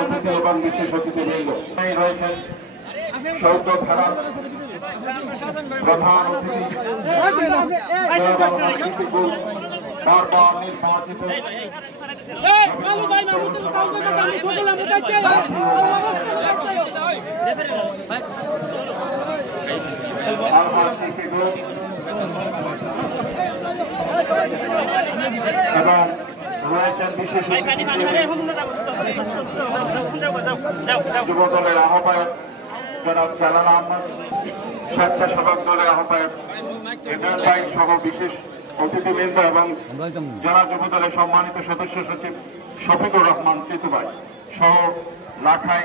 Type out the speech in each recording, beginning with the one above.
অতিথি এবং বিশেষ অতিথিবৃন্দ রয়েছেন সৌদ থানার প্রধান অতিথি বারবার নির্বাচিত এবং রয়েছেন বিশেষ যুব দলের আহ্বায়ক জনাব জালাল আহমদ, স্বেচ্ছাসেবক দলের আহ্বায়ক ইমরান ভাই সহ বিশেষ অতিথিবৃন্দ এবং জেলা যুব দলের সম্মানিত সদস্য সচিব শফিকুর রহমান সিতু ভাই সহ লাখাই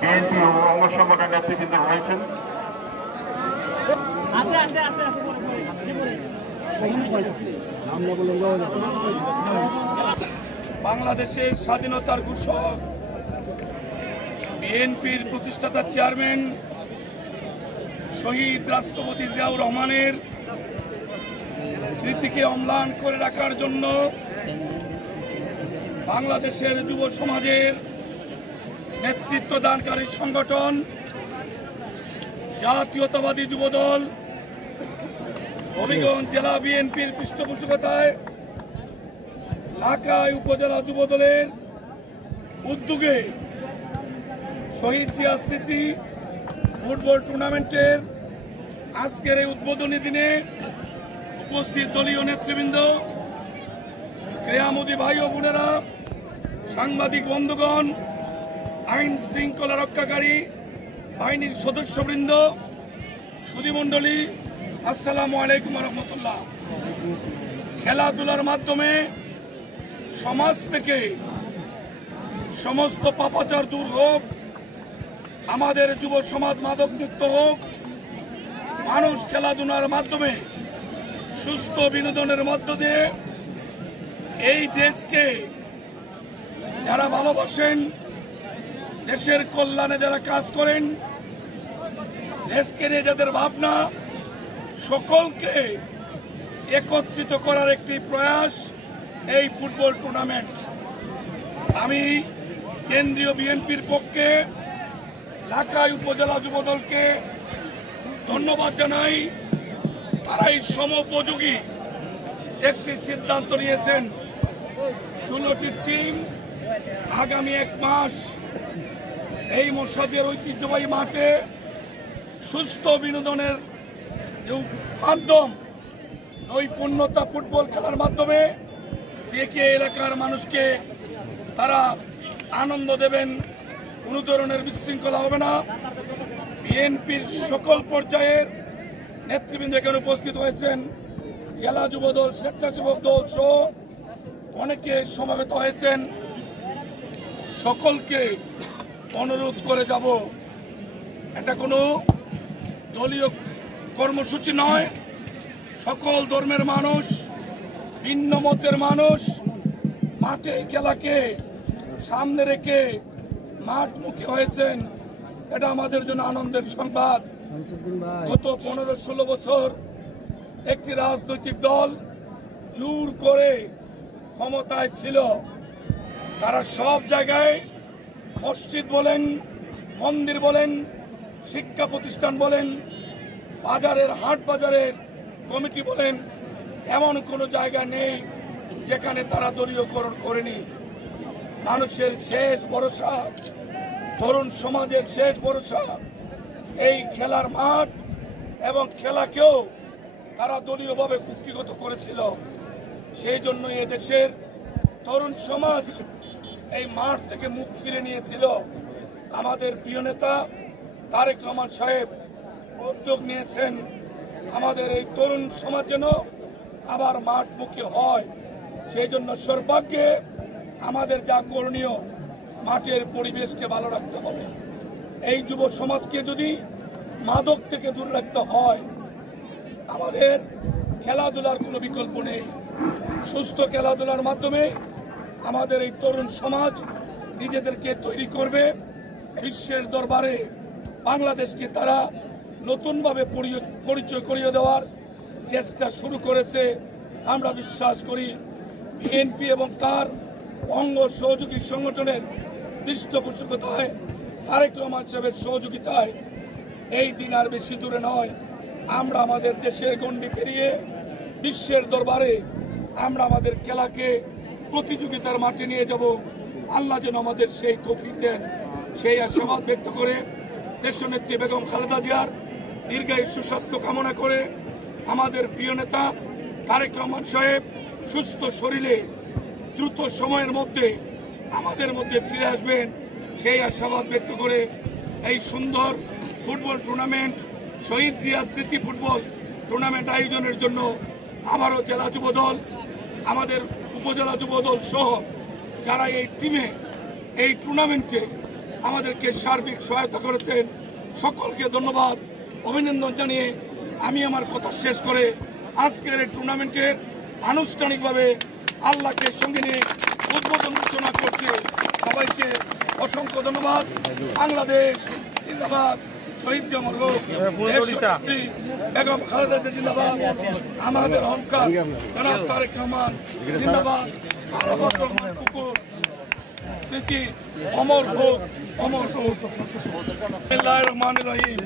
বিএনপি ও অঙ্গ সংগঠনের নেতৃবৃন্দ রয়েছেন। বাংলাদেশের স্বাধীনতার ঘোষক বিএনপির প্রতিষ্ঠাতা চেয়ারম্যান শহীদ রাষ্ট্রপতি জিয়াউর রহমানের স্মৃতিকে অম্লান করে রাখার জন্য বাংলাদেশের যুব সমাজের নেতৃত্বদানকারী সংগঠন জাতীয়তাবাদী যুবদল হবিগঞ্জ জেলা বিএনপির পৃষ্ঠপোষকতায় লাখাই উপজেলা যুবদলের উদ্যোগে শহীদ জিয়া স্মৃতি ফুটবল টুর্নামেন্টের আজকের এই উদ্বোধনী দিনে উপস্থিত দলীয় নেতৃবৃন্দ, ক্রীড়ামোদী ভাই ও বোনেরা, সাংবাদিক বন্ধুগণ, আইন শৃঙ্খলা রক্ষাকারী বাহিনীর সদস্যবৃন্দ, সুধীমণ্ডলী, আসসালামু আলাইকুম রহমতুল্লাহ। খেলাধুলার মাধ্যমে সমাজ থেকে সমস্ত পাপাচার দূর হোক, আমাদের যুব সমাজ মাদক মুক্ত হোক, মানুষ খেলাধুলার মাধ্যমে সুস্থ বিনোদনের মধ্য দিয়ে এই দেশকে যারা ভালোবাসেন, দেশের কল্যাণে যারা কাজ করেন, দেশকে নিয়ে যাদের ভাবনা, সকলকে একত্রিত করার একটি প্রয়াস এই ফুটবল টুর্নামেন্ট। আমি কেন্দ্রীয় বিএনপির পক্ষে লাখাই উপজেলা যুবদলকে ধন্যবাদ জানাই। তারাই সমোপযোগী একটি সিদ্ধান্ত নিয়েছেন। 16টি টিম আগামী 1 মাস এই মসজিদের ঐতিহ্যবাহী মাঠে সুস্থ বিনোদনের মাধ্যম, নৈপুণ্যতা ফুটবল খেলার মাধ্যমে দেখে এলাকার মানুষকে তারা আনন্দ দেবেন। কোনো ধরনের বিশৃঙ্খলা হবে না। বিএনপির সকল পর্যায়ের নেতৃবৃন্দ এখানে উপস্থিত হয়েছেন। জেলা যুবদল, স্বেচ্ছাসেবক দল সহ অনেকে সমাবেত হয়েছেন। সকলকে অনুরোধ করে যাব, এটা কোনো দলীয় কর্মসূচি নয়। সকল ধর্মের মানুষ, ভিন্ন মতের মানুষ মাঠে খেলাকে সামনে রেখে মাঠমুখী হয়েছেন। এটা আমাদের জন্য আনন্দের সংবাদ। গত 15-16 বছর একটি রাজনৈতিক দল জোর করে ক্ষমতায় ছিল। তারা সব জায়গায় মসজিদ বলেন, মন্দির বলেন, শিক্ষা প্রতিষ্ঠান বলেন, বাজারের হাট বাজারের কমিটি বলেন, এমন কোনো জায়গা নেই যেখানে তারা দলীয়করণ করেনি। মানুষের শেষ ভরসা, তরুণ সমাজের শেষ ভরসা এই খেলার মাঠ এবং খেলাকেও তারা দলীয়ভাবে কুক্ষিগত করেছিল। সেই জন্য এদেশের তরুণ সমাজ এই মাঠ থেকে মুখ ফিরে নিয়েছিল। আমাদের প্রিয় নেতা তারেক রহমান সাহেব উদ্যোগ নিয়েছেন আমাদের এই তরুণ সমাজ যেন আবার মাঠমুখী হয়। সেই জন্য সর্বাগ্যে আমাদের যা করণীয়, মাঠের পরিবেশকে ভালো রাখতে হবে। এই যুব সমাজকে যদি মাদক থেকে দূরে রাখতে হয়, আমাদের খেলাধুলার কোনো বিকল্প নেই। সুস্থ খেলাধুলার মাধ্যমে আমাদের এই তরুণ সমাজ নিজেদেরকে তৈরি করবে। বিশ্বের দরবারে বাংলাদেশকে তারা নতুনভাবে পরিচয় করিয়ে দেওয়ার চেষ্টা শুরু করেছে। আমরা বিশ্বাস করি বিএনপি এবং তার অঙ্গ সহযোগী সংগঠনের পৃষ্ঠপোষকতায় তারেক রহমান সাহেবের সহযোগিতায় এই দিন আর বেশি দূরে নয়, আমরা আমাদের দেশের গণ্ডি পেরিয়ে বিশ্বের দরবারে আমরা আমাদের খেলাকে প্রতিযোগিতার মাঠে নিয়ে যাব। আল্লাহ যেন আমাদের সেই তৌফিক দেন, সেই আশীর্বাদ ব্যক্ত করে দেশনেত্রী বেগম খালেদা জিয়ার দীর্ঘায়ু সুস্বাস্থ্য কামনা করে আমাদের প্রিয় নেতা তারেক রহমান সাহেব সুস্থ শরীরে দ্রুত সময়ের মধ্যে আমাদের মধ্যে ফিরে আসবেন সেই আশাবাদ ব্যক্ত করে এই সুন্দর ফুটবল টুর্নামেন্ট শহীদ জিয়া স্মৃতি ফুটবল টুর্নামেন্ট আয়োজনের জন্য আবারও জেলা যুবদল, আমাদের উপজেলা যুবদল সহ যারা এই টিমে এই টুর্নামেন্টে আমাদেরকে সার্বিক সহায়তা করেছেন সকলকে ধন্যবাদ অভিনন্দন জানিয়ে আমি আমার কথা শেষ করে আজকের এই টুর্নামেন্টের আনুষ্ঠানিকভাবে আল্লাহকে সঙ্গে নিয়ে উদ্বোধন ঘোষণা করছি। সবাইকে অসংখ্য ধন্যবাদ। বাংলাদেশ জিন্দাবাদ, শহীদ জামর হোক, বেগম খালেদা জিয়া জিন্দাবাদ, আমাদের অহংকার জনাব তারেক রহমান জিন্দাবাদ, আরাফাত রহমান কুকুর স্মৃতি অমর হোক, অমর হোক। বিসমিল্লাহির রহমানির রহিম।